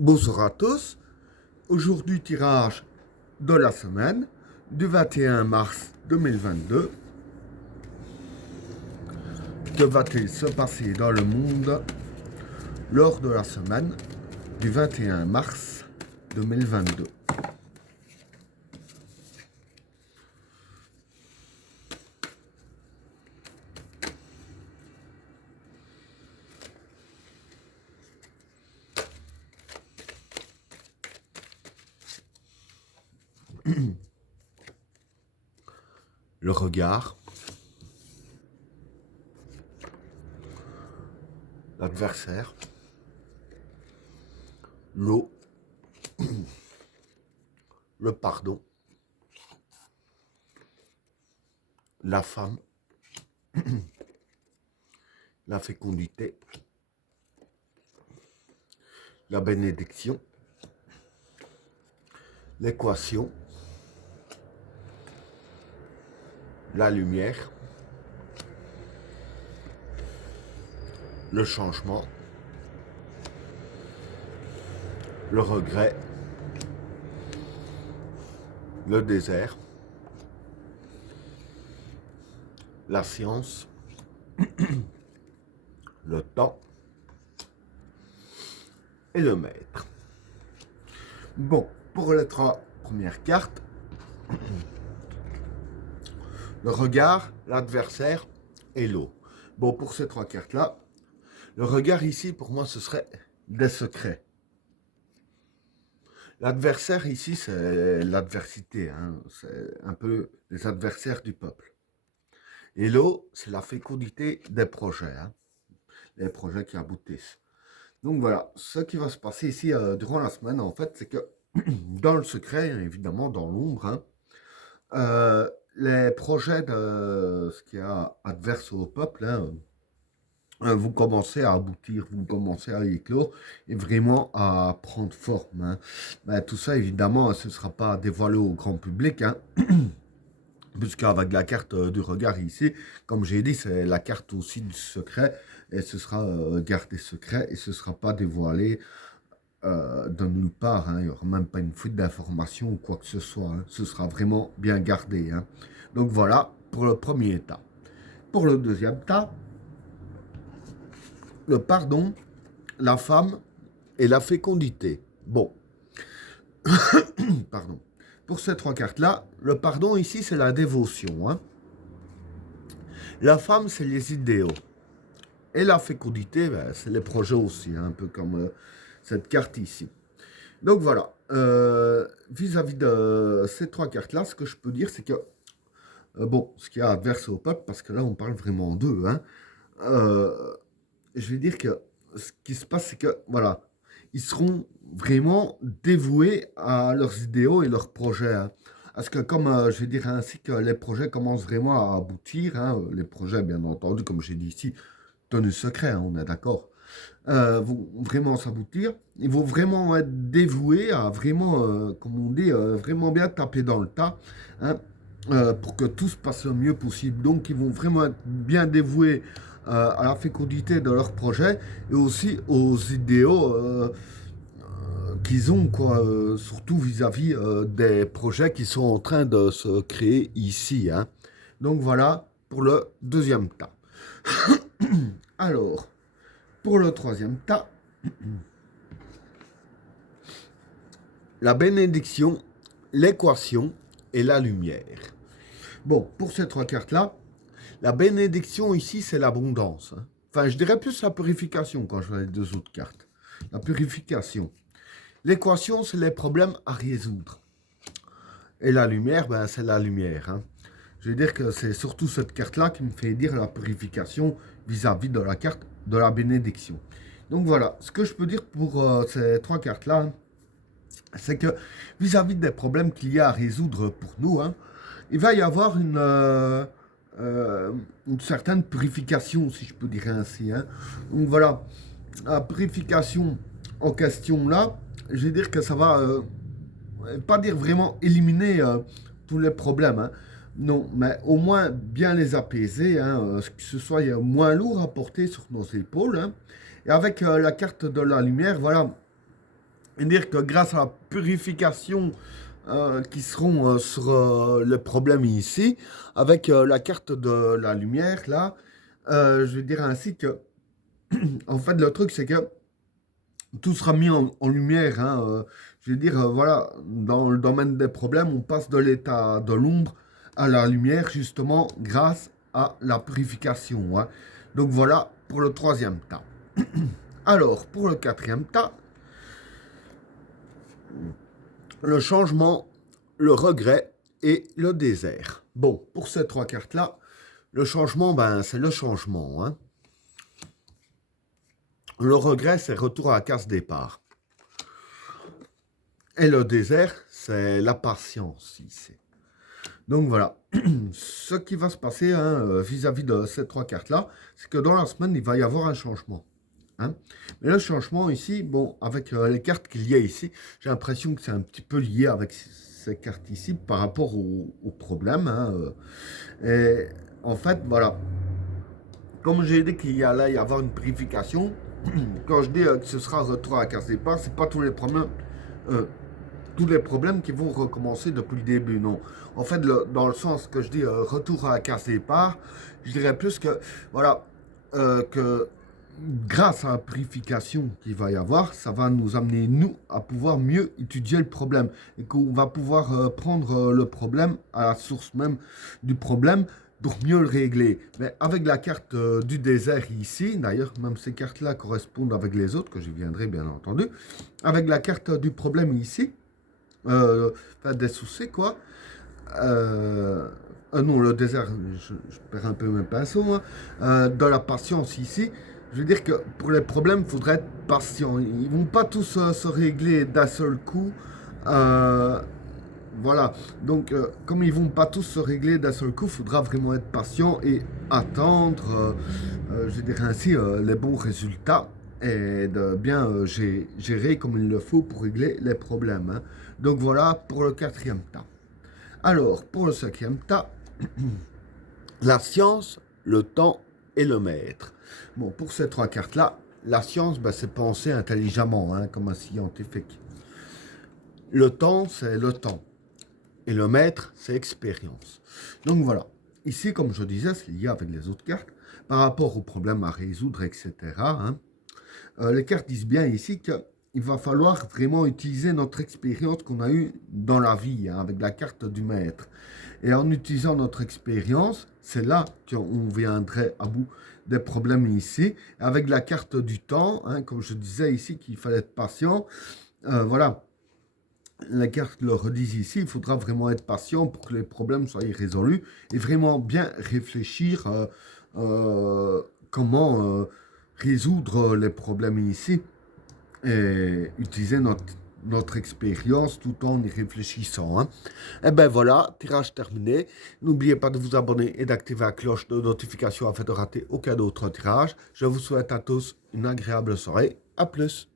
Bonsoir à tous. Aujourd'hui, tirage de la semaine du 21 mars 2022. Que va-t-il se passer dans le monde lors de la semaine du 21 mars 2022? Le regard, l'adversaire, l'eau, le pardon, la femme, la fécondité, la bénédiction, l'équation, la lumière, le changement, le regret, le désert, la science, le temps et le maître. Bon, pour les trois premières cartes, le regard, l'adversaire et l'eau. Bon, pour ces trois cartes-là, le regard ici, pour moi, ce serait des secrets. L'adversaire ici, c'est l'adversité, hein. C'est un peu les adversaires du peuple. Et l'eau, c'est la fécondité des projets, hein. Les projets qui aboutissent. Donc voilà, ce qui va se passer ici durant la semaine, en fait, c'est que dans le secret, évidemment, dans l'ombre, hein, les projets de ce qui est adverse au peuple, hein, vous commencez à aboutir, vous commencez à éclore et vraiment à prendre forme, hein. Ben, tout ça, évidemment, ce ne sera pas dévoilé au grand public, hein, puisqu'avec la carte du regard ici, comme j'ai dit, c'est la carte aussi du secret, et ce sera gardé secret, et ce ne sera pas dévoilé de nulle part, hein. Il n'y aura même pas une fuite d'informations ou quoi que ce soit, hein. Ce sera vraiment bien gardé, hein. Donc voilà, pour le premier tas. Pour le deuxième tas, le pardon, la femme et la fécondité. Bon, pardon. Pour ces trois cartes-là, le pardon ici, c'est la dévotion, hein. La femme, c'est les idéaux. Et la fécondité, ben, c'est les projets aussi, hein, un peu comme cette carte ici. Donc voilà, vis-à-vis de ces trois cartes-là, ce que je peux dire, c'est que, bon, ce qui est adverse au peuple, parce que là, on parle vraiment d'eux, hein, je vais dire que ce qui se passe, c'est que, voilà, ils seront vraiment dévoués à leurs idéaux et leurs projets, hein. Parce que comme, je vais dire ainsi, que les projets commencent vraiment à aboutir, hein, les projets, bien entendu, comme j'ai dit ici, tenus secrets, hein, on est d'accord, vont vraiment s'aboutir. Ils vont vraiment être dévoués à vraiment, comme on dit, vraiment bien taper dans le tas, hein, pour que tout se passe le mieux possible. Donc, ils vont vraiment être bien dévoués à la fécondité de leur projet et aussi aux idéaux qu'ils ont, quoi, surtout vis-à-vis des projets qui sont en train de se créer ici, hein. Donc, voilà pour le deuxième tas. Alors, pour le troisième tas, la bénédiction, l'équation et la lumière. Bon, pour ces trois cartes-là, la bénédiction ici, c'est l'abondance, hein. Enfin, je dirais plus la purification quand je vois les deux autres cartes. La purification. L'équation, c'est les problèmes à résoudre. Et la lumière, ben, c'est la lumière, hein. Je veux dire que c'est surtout cette carte-là qui me fait dire la purification vis-à-vis de la carte de la bénédiction. Donc voilà, ce que je peux dire pour ces trois cartes-là, hein, c'est que vis-à-vis des problèmes qu'il y a à résoudre pour nous, hein, il va y avoir une certaine purification, si je peux dire ainsi, hein. Donc voilà, la purification en question là, je vais dire que ça va pas dire vraiment éliminer tous les problèmes, hein. Non, mais au moins bien les apaiser, hein, que ce soit moins lourd à porter sur nos épaules, hein. Et avec la carte de la lumière, voilà, Et dire que grâce à la purification qui seront sur le problème ici, avec la carte de la lumière, là, je vais dire ainsi que, en fait, le truc, c'est que tout sera mis en lumière. Hein, je veux dire, voilà, dans le domaine des problèmes, on passe de l'état de l'ombre à la lumière, justement, grâce à la purification. Hein. Donc voilà pour le troisième tas. Alors, pour le quatrième tas, le changement, le regret et le désert. Bon, pour ces trois cartes-là, le changement, ben, c'est le changement. Hein. Le regret, c'est retour à la case départ. Et le désert, c'est la patience ici. Donc voilà, ce qui va se passer hein, vis-à-vis de ces trois cartes-là, c'est que dans la semaine, il va y avoir un changement. Hein. Mais le changement ici, bon, avec les cartes qu'il y a ici, j'ai l'impression que c'est un petit peu lié avec ces cartes ici par rapport au problème. Hein, et en fait, voilà, comme j'ai dit qu'il y allait y avoir une purification, quand je dis que ce sera retour à la case départ, c'est pas tous les problèmes qui vont recommencer depuis le début, non. En fait, dans le sens que je dis retour à la case départ, je dirais plus que, voilà, que grâce à la purification qu'il va y avoir, ça va nous amener, nous, à pouvoir mieux étudier le problème. Et qu'on va pouvoir prendre le problème à la source même du problème pour mieux le régler. Mais avec la carte du désert ici, d'ailleurs, même ces cartes-là correspondent avec les autres, que je viendrai bien entendu, avec la carte du problème ici, enfin des soucis quoi. Non, le désert, je perds un peu mes pinceaux. Hein. De la patience ici, je veux dire que pour les problèmes, il faudrait être patient. Ils vont pas tous se régler d'un seul coup. Voilà. Donc, comme ils vont pas tous se régler d'un seul coup, il faudra vraiment être patient et attendre, je dirais ainsi, les bons résultats et de bien gérer comme il le faut pour régler les problèmes. Hein. Donc voilà pour le quatrième tas. Alors, pour le cinquième tas, la science, le temps et le maître. Bon, pour ces trois cartes-là, la science, ben, c'est penser intelligemment, hein, comme un scientifique. Le temps, c'est le temps. Et le maître, c'est expérience. Donc voilà. Ici, comme je disais, c'est lié avec les autres cartes, par rapport aux problèmes à résoudre, etc. Hein, les cartes disent bien ici qu'il va falloir vraiment utiliser notre expérience qu'on a eue dans la vie, hein, avec la carte du maître. Et en utilisant notre expérience, c'est là qu'on viendrait à bout des problèmes ici. Avec la carte du temps, hein, comme je disais ici qu'il fallait être patient, voilà. La carte le redit ici, il faudra vraiment être patient pour que les problèmes soient résolus et vraiment bien réfléchir comment résoudre les problèmes ici et utiliser notre expérience tout en y réfléchissant. Hein. Et ben voilà, tirage terminé. N'oubliez pas de vous abonner et d'activer la cloche de notification afin de rater aucun autre tirage. Je vous souhaite à tous une agréable soirée. À plus.